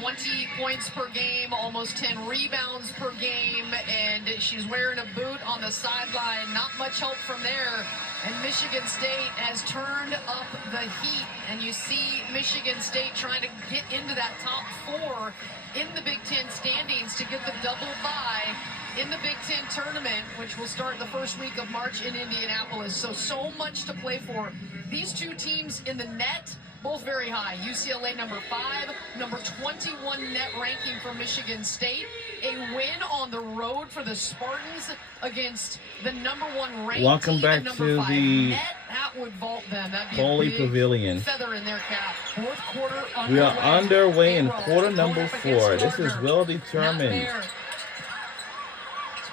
20 points per game, almost 10 rebounds per game, and she's wearing a boot on the sideline. Not much help from there. And Michigan State has turned up the heat, and you see Michigan State trying to get into that top 4 in the Big Ten standings to get the double bye in the Big Ten tournament, which will start the first week of March in Indianapolis. So much to play for. These two teams in the net, both very high. UCLA number 5, number 21 net ranking for Michigan State. A win on the road for the Spartans against the number 1 ranked Welcome team back and number to 5 the net. That would vault them. That'd be Foley a big Pavilion. feather in their cap. Fourth quarter We are underway in quarter Going number up 4. against This is Gardner. well Not determined. there.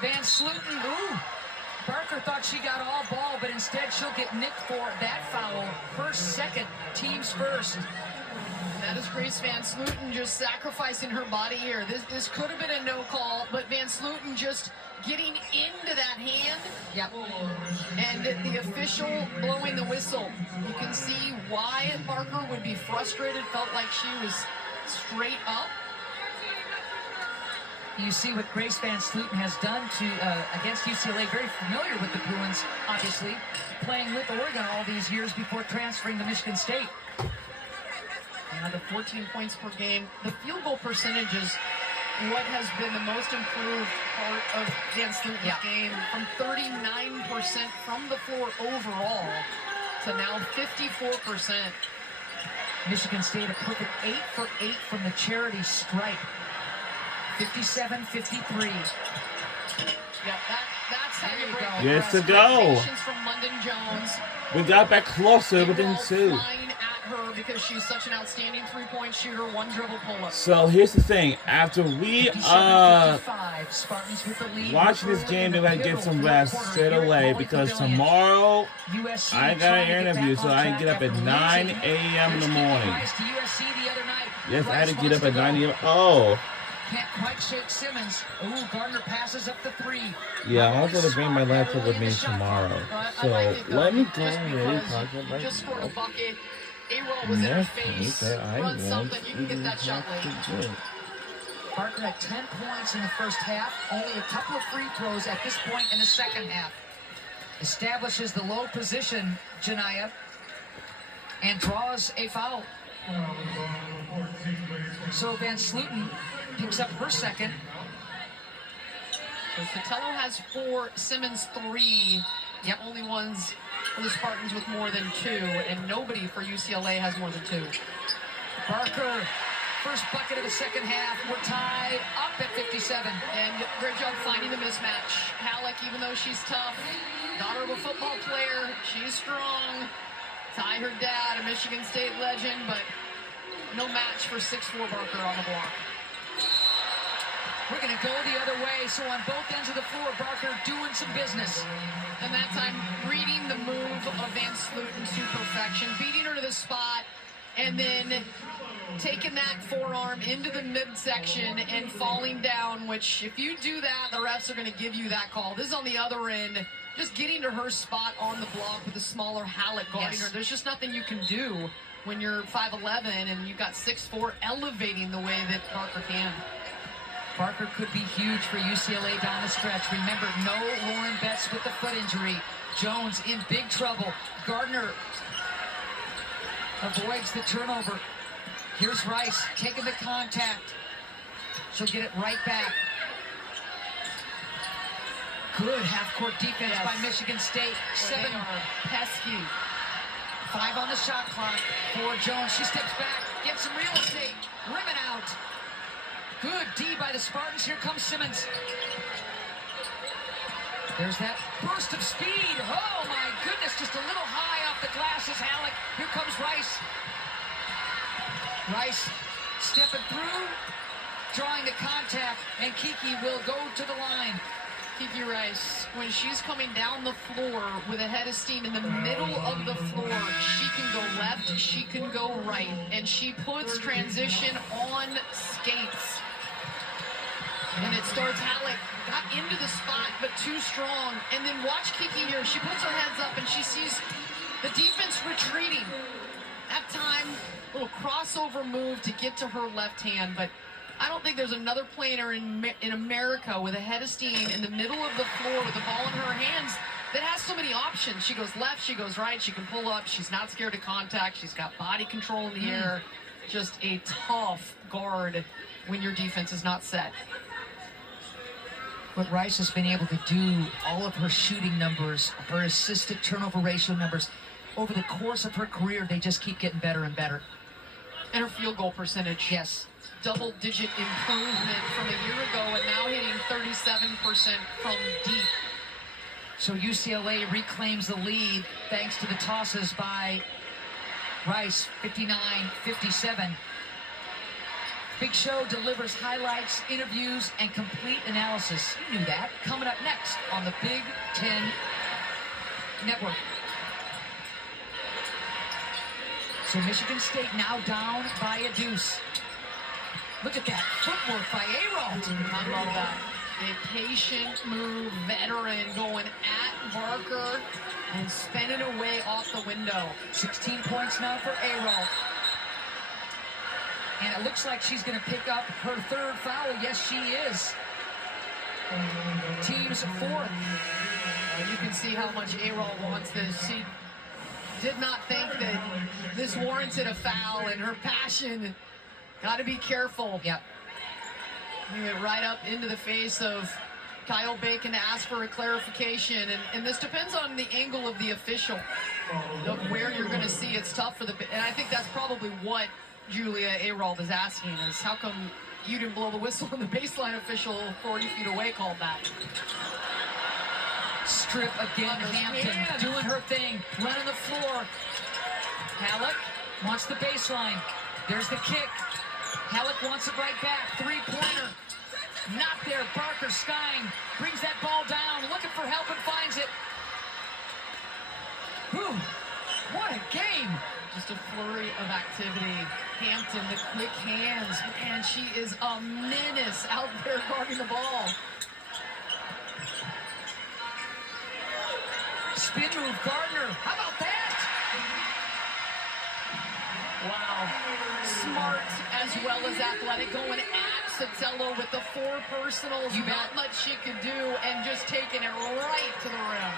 Van Sluten. Ooh. Barker thought she got all ball, but instead she'll get nicked for that foul. First, second, teams first. That is Grace Van Sluten just sacrificing her body here. This could have been a no call, but Van Sluten just getting into that hand. Yep. And the official blowing the whistle. You can see why Barker would be frustrated, felt like she was straight up. You see what Grace Van Sluten has done to against UCLA. Very familiar with the Bruins, obviously, playing with Oregon all these years before transferring to Michigan State. The 14 points per game. The field goal percentage is what has been the most improved part of Van Sluten's game, from 39% from the floor overall to now 54%. Michigan State a perfect 8 for 8 from the charity stripe. 57-53. Yeah, that's how you break the Yes, press. to go. Patience from London Jones. We got back closer within 2. Flying at her because she's such an outstanding three-point shooter, one dribble pull-up. So here's the thing. After we 57-55, Spartans with the lead. watching this game, they're gonna get some rest straight away because tomorrow USC I got trying an to get interview, back so on I track get up at after 9 losing. a.m. in the Here's Kiki morning. Rice to USC the other night. Yes, I had to Rice get up wants at 9 go. a.m. Oh, Can't quite shake Simmons. Ooh, Gardner passes up the 3. yeah, I'm going to bring my laptop with me tomorrow. So let me go ahead and talk about just scored a bucket. A-Roll was in her face. that I Run want something. You can get that shot to late. do. Parker had 10 points in the first half. Only a couple of free throws at this point in the second half. Establishes the low position, Janiyah, and draws a foul. So Van Sluten picks up her second. So Sotelo has 4, Simmons 3. Yep, only ones for the Spartans with more than 2, and nobody for UCLA has more than 2. Barker, first bucket of the second half. We're tied up at 57. And great job finding the mismatch. Halleck, even though she's tough, daughter of a football player, she's strong. Ty, her dad, a Michigan State legend, but no match for 6'4" Barker on the block. We're going to go the other way, so on both ends of the floor, Barker doing some business. And that time, reading the move of Van Sluten to perfection, beating her to the spot, and then taking that forearm into the midsection and falling down, which if you do that, the refs are going to give you that call. This is on the other end, just getting to her spot on the block with a smaller Halleck guarding her. There's just nothing you can do when you're 5'11" and you've got 6'4" elevating the way that Barker can. Barker could be huge for UCLA down the stretch. Remember, no Lauren Betts with the foot injury. Jones in big trouble. Gardner avoids the turnover. Here's Rice taking the contact. She'll get it right back. Good half-court defense by Michigan State. 7 pesky. 5 on the shot clock for Jones. She steps back, gets some real estate, rimming out. Good D by the Spartans. Here comes Simmons. There's that burst of speed. Oh my goodness, just a little high off the glasses, Halleck. Here comes Rice. Rice stepping through, drawing the contact, and Kiki will go to the line. Kiki Rice, when she's coming down the floor with a head of steam in the middle of the floor, she can go left, she can go right, and she puts transition on skates. And it starts, Halleck got into the spot, but too strong. And then watch Kiki here. She puts her heads up and she sees the defense retreating. That time, little crossover move to get to her left hand, but I don't think there's another player in America with a head of steam in the middle of the floor with the ball in her hands that has so many options. She goes left, she goes right, she can pull up, she's not scared of contact, she's got body control in the air. Just a tough guard when your defense is not set. What Rice has been able to do, all of her shooting numbers, her assist to turnover ratio numbers, over the course of her career, they just keep getting better and better. And her field goal percentage. Yes. Double-digit improvement from a year ago and now hitting 37% from deep. So UCLA reclaims the lead thanks to the tosses by Rice, 59-57. Big Show delivers highlights, interviews, and complete analysis. You knew that. Coming up next on the Big Ten Network. So Michigan State now down by a deuce. Look at that footwork by Aaron. I love that. A patient move, veteran going at Barker and spinning away off the window. 16 points now for Aaron. And it looks like she's going to pick up her third foul. Yes, she is. Team's fourth. You can see how much Aaron wants this. She did not think that this warranted a foul, and her passion, got to be careful. Yep. You went right up into the face of Kyle Bacon to ask for a clarification, and this depends on the angle of the official, of where you're going to see. It's tough for the, and I think that's probably what Julia Ayrold is asking, is how come you didn't blow the whistle and the baseline official 40 feet away called that? Strip again, Hampton doing her thing, running the floor. Halleck wants the baseline. There's the kick. Halleck wants it right back. Three-pointer. Not there. Barker Stein brings that ball down, looking for help and finds it. Whew. What a game. Just a flurry of activity. Hampton, the quick hands. Man, she is a menace out there guarding the ball. Spin move, Gardner. How about that? Wow. Smart as well as athletic, going at Sotelo with the four personals. Not much she could do, and just taking it right to the rim.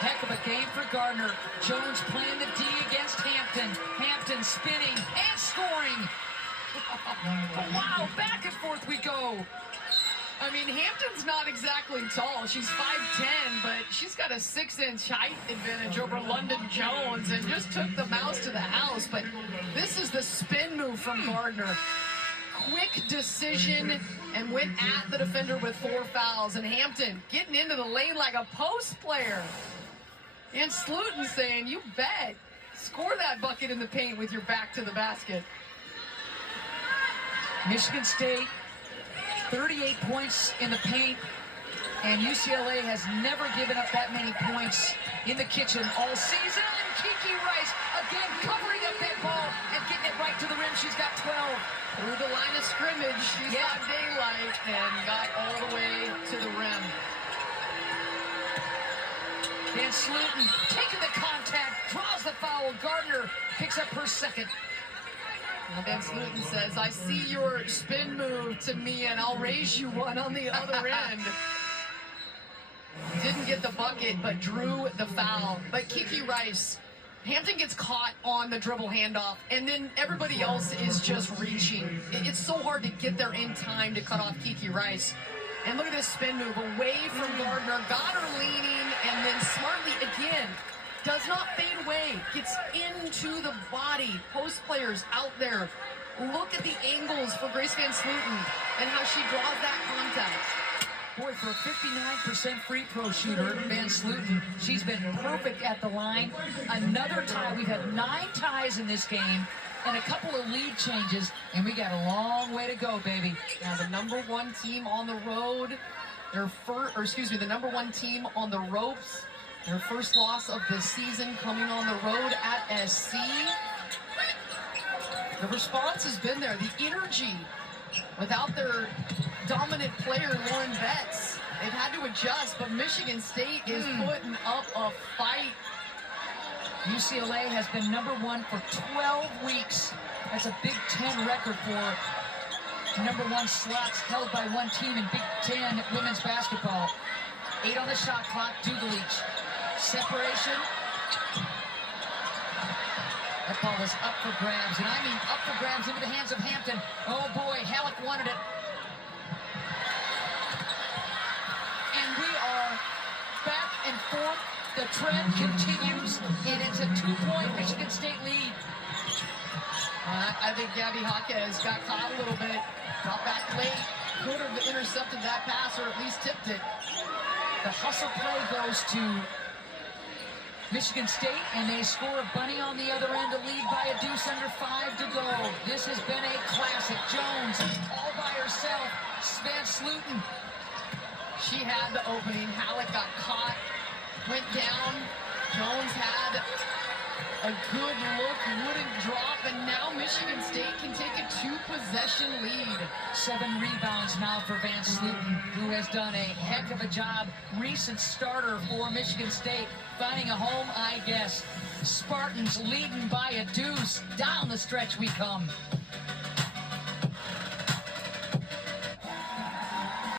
Heck of a game for Gardner. Jones playing the D against Hampton. Hampton spinning and scoring. Wow, back and forth we go. I mean, Hampton's not exactly tall. She's 5'10", but she's got a 6-inch height advantage over London Jones and just took the mouse to the house. But this is the spin move from Gardner. Quick decision and went at the defender with 4 fouls. And Hampton getting into the lane like a post player. And Slutin saying, you bet. Score that bucket in the paint with your back to the basket. Michigan State, 38 points in the paint, and UCLA has never given up that many points in the kitchen all season. And Kiki Rice again covering up that ball and getting it right to the rim. She's got 12. Through the line of scrimmage, she's got daylight and got all the way to the rim. Van Slutin taking the contact, draws the foul. Gardner picks up her second. Now Van Slutin says, I see your spin move to me, and I'll raise you one on the other end. Didn't get the bucket, but drew the foul. But Kiki Rice, Hampton gets caught on the dribble handoff, and then everybody else is just reaching. It's so hard to get there in time to cut off Kiki Rice. And look at this spin move away from Gardner, got her leaning, and then smartly again, does not fade away, gets into the body. Post players out there, look at the angles for Grace Van Slutin and how she draws that contact. Boy, for a 59% free throw shooter, Van Slutin, she's been perfect at the line. Another tie. We've had 9 ties in this game and a couple of lead changes, and we got a long way to go, baby. Now the #1 team on the road, the #1 team on the ropes. Their first loss of the season coming on the road at SC. The response has been there. The energy without their dominant player, Lauren Betts. They've had to adjust, but Michigan State is putting up a fight. UCLA has been #1 for 12 weeks. That's a Big Ten record for #1 slots held by one team in Big Ten women's basketball. 8 on the shot clock. Dugalich. Separation. That ball was up for grabs, and I mean up for grabs into the hands of Hampton. Oh boy, Halleck wanted it. And we are back and forth. The trend continues, and it's a 2-point Michigan State lead. I think Gabby Jaquez got caught a little bit. Got back late. Could have intercepted that pass or at least tipped it. The hustle play goes to Michigan State, and they score a bunny on the other end to lead by a deuce under 5 to go. This has been a classic. Jones all by herself. Van Sluten. She had the opening. Halleck got caught. Went down. Jones had a good look, wouldn't drop, and now Michigan State can take a 2-possession lead. 7 rebounds now for Van Sluten, who has done a heck of a job. Recent starter for Michigan State, finding a home, I guess. Spartans leading by a deuce. Down the stretch we come.